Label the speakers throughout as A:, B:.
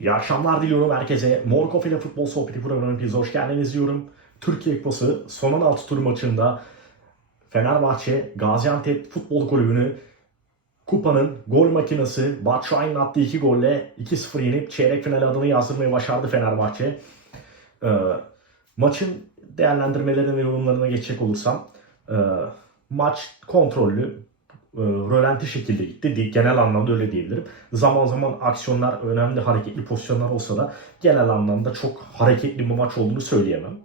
A: İyi akşamlar diliyorum herkese. Morkov ile Futbol Sohbeti programına hepiniz hoş geldiniz diyorum. Türkiye Kupası son 16 tur maçında Fenerbahçe Gaziantep Futbol Kulübü'nü kupanın gol makinesi Batshuayi'nin attığı 2 golle 2-0 yenip çeyrek finale adını yazdırmayı başardı Fenerbahçe. Ee, maçın değerlendirmelerine ve yorumlarına geçecek olursam e, maç kontrollü, e, rölanti şekilde gitti. Genel anlamda öyle diyebilirim. Zaman zaman aksiyonlar, önemli hareketli pozisyonlar olsa da genel anlamda çok hareketli bir maç olduğunu söyleyemem.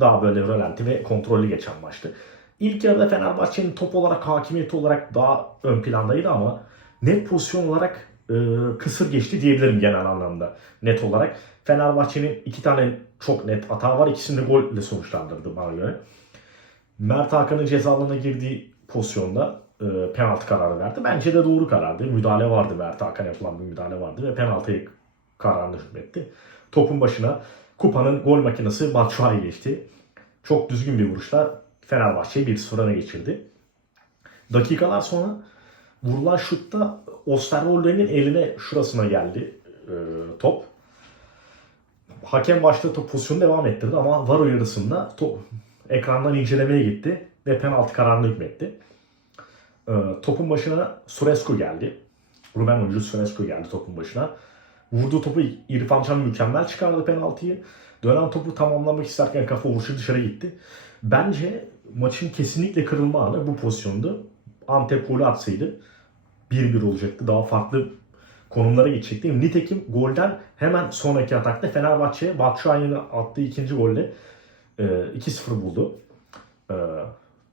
A: Daha böyle rölanti ve kontrollü geçen maçtı. İlk yarıda Fenerbahçe'nin top olarak, hakimiyeti olarak daha ön plandaydı ama net pozisyon olarak e, kısır geçti diyebilirim genel anlamda. Net olarak. Fenerbahçe'nin iki tane çok net hata var. İkisini golle sonuçlandırdı bana. Mert Hakan'ın ceza girdiği pozisyonda e, penaltı kararı verdi. Bence de doğru karardı. Müdahale vardı Mert Hakan yapılan bir müdahale vardı ve penaltı kararını hükmetti. Topun başına kupanın gol makinesi Batshuayi geçti. Çok düzgün bir vuruşla Fenerbahçe'yi 1-0 öne geçirdi. Dakikalar sonra vurulan şutta Osterwolde'nin eline şurasına geldi e, top. Hakem başta top pozisyonu devam ettirdi ama var uyarısında top ekrandan incelemeye gitti ve penaltı kararını hükmetti. E, topun başına Surescu geldi. Rumen oyuncu Surescu geldi topun başına. Vurduğu topu İrfan Can mükemmel çıkardı penaltıyı. Dönen topu tamamlamak isterken kafa vuruşu dışarı gitti. Bence maçın kesinlikle kırılma anı bu pozisyondu. Antep golü atsaydı 1-1 olacaktı. Daha farklı konumlara geçecekti. Nitekim golden hemen sonraki atakta Fenerbahçe Batshuayi'nin attığı ikinci golle e, 2-0 buldu.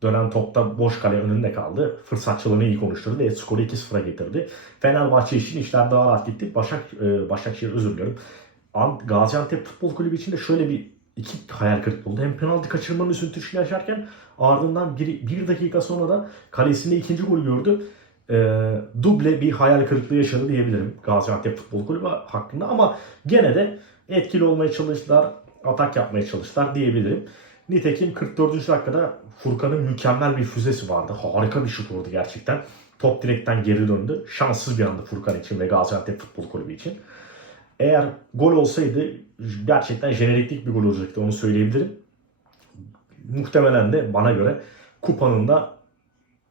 A: Dönen topta boş kale önünde kaldı. Fırsatçılığını iyi konuşturdu ve skoru 2-0'a getirdi. Fenerbahçe için işler daha rahat gitti. Başak, e, Başakşehir özür. Ant- Gaziantep Futbol Kulübü için de şöyle bir iki hayal kırıklığı oldu. Hem penaltı kaçırmanın üzüntüsünü yaşarken ardından bir, bir dakika sonra da kalesinde ikinci gol gördü. E, duble bir hayal kırıklığı yaşadı diyebilirim Gaziantep Futbol Kulübü hakkında ama gene de etkili olmaya çalıştılar, atak yapmaya çalıştılar diyebilirim. Nitekim 44. dakikada Furkan'ın mükemmel bir füzesi vardı. Harika bir şut oldu gerçekten. Top direkten geri döndü. Şanssız bir anda Furkan için ve Gaziantep Futbol Kulübü için. Eğer gol olsaydı gerçekten jeneriklik bir gol olacaktı onu söyleyebilirim. Muhtemelen de bana göre kupanın da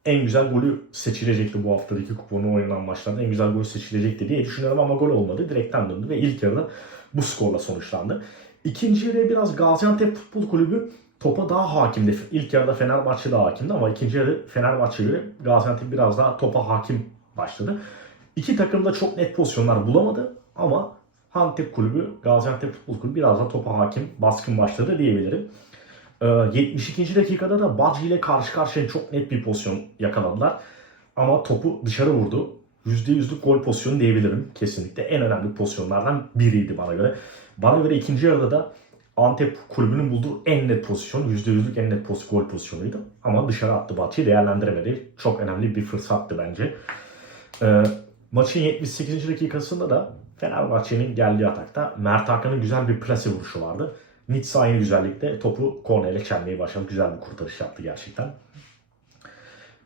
A: en güzel golü seçilecekti bu haftadaki kuponun oynanan maçlarında. En güzel golü seçilecekti diye düşünüyorum ama gol olmadı. Direkten döndü ve ilk yarıda bu skorla sonuçlandı. İkinci yarıya biraz Gaziantep Futbol Kulübü topa daha hakimdi. İlk yarıda Fenerbahçe daha hakimdi ama ikinci yarı Fenerbahçe göre Gaziantep biraz daha topa hakim başladı. İki takım da çok net pozisyonlar bulamadı ama Antep Kulübü, Gaziantep Futbol Kulübü biraz daha topa hakim, baskın başladı diyebilirim. Ee, 72. dakikada da Bacı ile karşı karşıya çok net bir pozisyon yakaladılar. Ama topu dışarı vurdu. %100'lük gol pozisyonu diyebilirim kesinlikle. En önemli pozisyonlardan biriydi bana göre. Bana göre ikinci yarıda da Antep kulübünün bulduğu en net pozisyon, %100'lük en net poz, gol pozisyonuydu. Ama dışarı attı Batı'yı değerlendiremedi. Çok önemli bir fırsattı bence. Ee, maçın 78. dakikasında da Fenerbahçe'nin geldiği atakta Mert Hakan'ın güzel bir plase vuruşu vardı. Nitsa aynı güzellikte topu korneyle çelmeyi başladı. Güzel bir kurtarış yaptı gerçekten.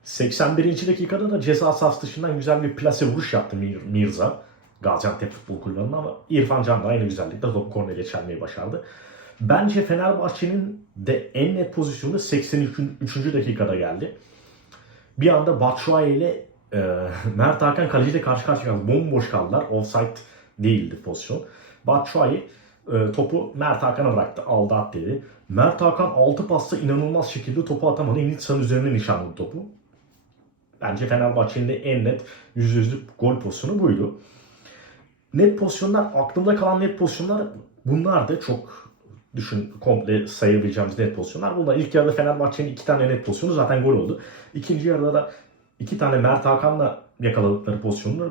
A: 81. dakikada da ceza sahası dışından güzel bir plase vuruş yaptı Mir- Mirza. Gaziantep Futbol Kulübü'nün ama İrfan Can da aynı güzellikle topu korneyle çelmeyi başardı. Bence Fenerbahçe'nin de en net pozisyonu 83. dakikada geldi. Bir anda Batshuayi ile e, Mert Hakan kaleciyle karşı karşıya kaldı. Bomboş kaldılar. Offside değildi pozisyon. Batshuayi e, topu Mert Hakan'a bıraktı. Aldı at dedi. Mert Hakan 6 pasta inanılmaz şekilde topu atamadı. Enitsa'nın üzerine nişanlı topu. Bence Fenerbahçe'nin de en net %100'lük gol pozisyonu buydu. Net pozisyonlar, aklımda kalan net pozisyonlar bunlar da çok düşün komple sayabileceğimiz net pozisyonlar. Bunlar ilk yarıda Fenerbahçe'nin iki tane net pozisyonu zaten gol oldu. İkinci yarıda da iki tane Mert Hakan'la yakaladıkları pozisyonlar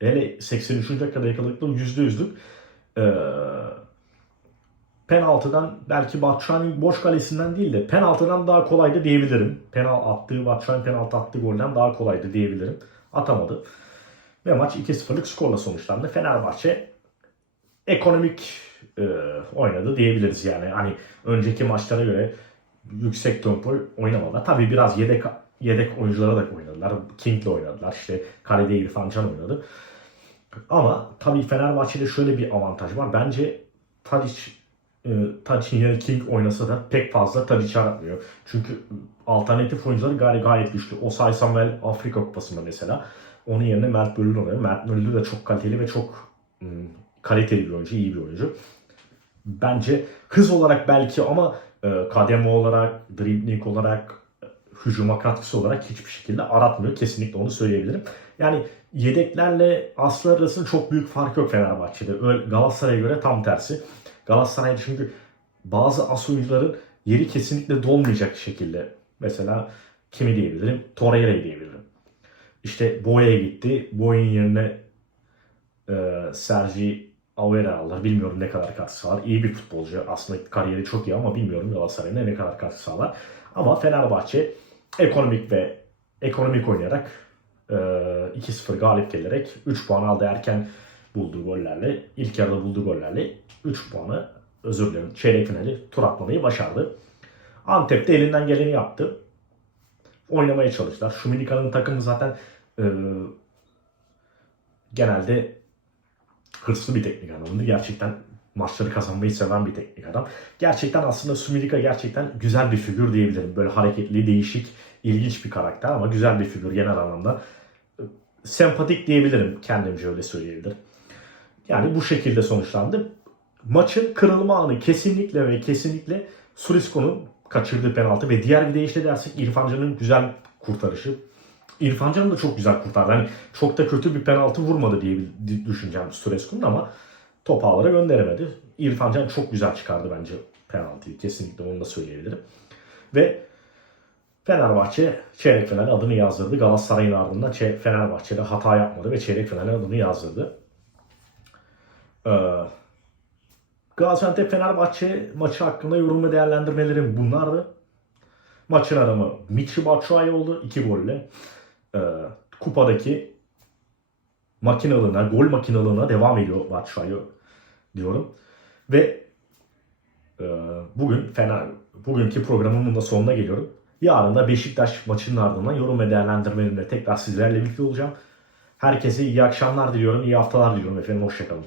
A: hele 83. dakikada yakaladıkları %100'lük ee, penaltıdan belki Batshuayi'nin boş kalesinden değil de penaltıdan daha kolaydı diyebilirim. Penal attığı Batshuayi'nin penaltı attığı golden daha kolaydı diyebilirim. Atamadı. Ve maç 2-0'lık skorla sonuçlandı. Fenerbahçe ekonomik e, oynadı diyebiliriz yani. Hani önceki maçlara göre yüksek tempo oynamadılar. Tabii biraz yedek yedek oyunculara da oynadılar. King'le oynadılar. İşte kalede İrfan Can oynadı. Ama tabii Fenerbahçe'de şöyle bir avantaj var. Bence Tadic e, Tadic'in yerine King oynasa da pek fazla Tadic aratmıyor. Çünkü alternatif oyuncuları gayet, gayet güçlü. Osay Samuel Afrika Kupası'nda mesela. Onun yerine Mert Bölül oynuyor. Mert Bölül de çok kaliteli ve çok ım, kaliteli bir oyuncu, iyi bir oyuncu. Bence hız olarak belki ama e, kademe olarak, dribbling olarak, e, hücuma katkısı olarak hiçbir şekilde aratmıyor. Kesinlikle onu söyleyebilirim. Yani yedeklerle aslar arasında çok büyük fark yok Fenerbahçe'de. Öyle Galatasaray'a göre tam tersi. Galatasaray'da çünkü bazı as oyuncuların yeri kesinlikle dolmayacak şekilde. Mesela kimi diyebilirim? Torreira'yı diyebilirim. İşte Boya'ya gitti. Boya'nın yerine e, Sergi Aguero aldılar. Bilmiyorum ne kadar katkı sağlar. İyi bir futbolcu. Aslında kariyeri çok iyi ama bilmiyorum Galatasaray'ın ne kadar katkı sağlar. Ama Fenerbahçe ekonomik ve ekonomik oynayarak e, 2-0 galip gelerek 3 puan aldı erken bulduğu gollerle, ilk yarıda bulduğu gollerle 3 puanı özür dilerim çeyrek finali tur atlamayı başardı. Antep de elinden geleni yaptı. Oynamaya çalıştılar. Şuminika'nın takımı zaten e, genelde hırslı bir teknik adamdı. Gerçekten maçları kazanmayı seven bir teknik adam. Gerçekten aslında Sumilika gerçekten güzel bir figür diyebilirim. Böyle hareketli, değişik, ilginç bir karakter ama güzel bir figür genel anlamda. Sempatik diyebilirim. Kendimce öyle söyleyebilirim. Yani bu şekilde sonuçlandı. Maçın kırılma anı kesinlikle ve kesinlikle Surisko'nun kaçırdığı penaltı ve diğer bir deyişle dersek İrfan Can'ın güzel kurtarışı. İrfan Can da çok güzel kurtardı. Yani çok da kötü bir penaltı vurmadı diye düşüneceğim Surescu'nun ama top ağlara gönderemedi. İrfan Can çok güzel çıkardı bence penaltıyı. Kesinlikle onu da söyleyebilirim. Ve Fenerbahçe çeyrek finale adını yazdırdı. Galatasaray'ın ardından Fenerbahçe'de hata yapmadı ve çeyrek finale adını yazdırdı. Ee, Gaziantep Fenerbahçe maçı hakkında yorum ve değerlendirmelerim bunlardı. Maçın adamı Michi Batshuayi oldu 2 golle. Ee, kupadaki makinalığına, gol makinalığına devam ediyor Batshuayi diyorum. Ve e, bugün Fener, bugünkü programımın da sonuna geliyorum. Yarın da Beşiktaş maçının ardından yorum ve değerlendirmelerimle tekrar sizlerle birlikte olacağım. Herkese iyi akşamlar diliyorum, iyi haftalar diliyorum efendim. Hoşçakalın.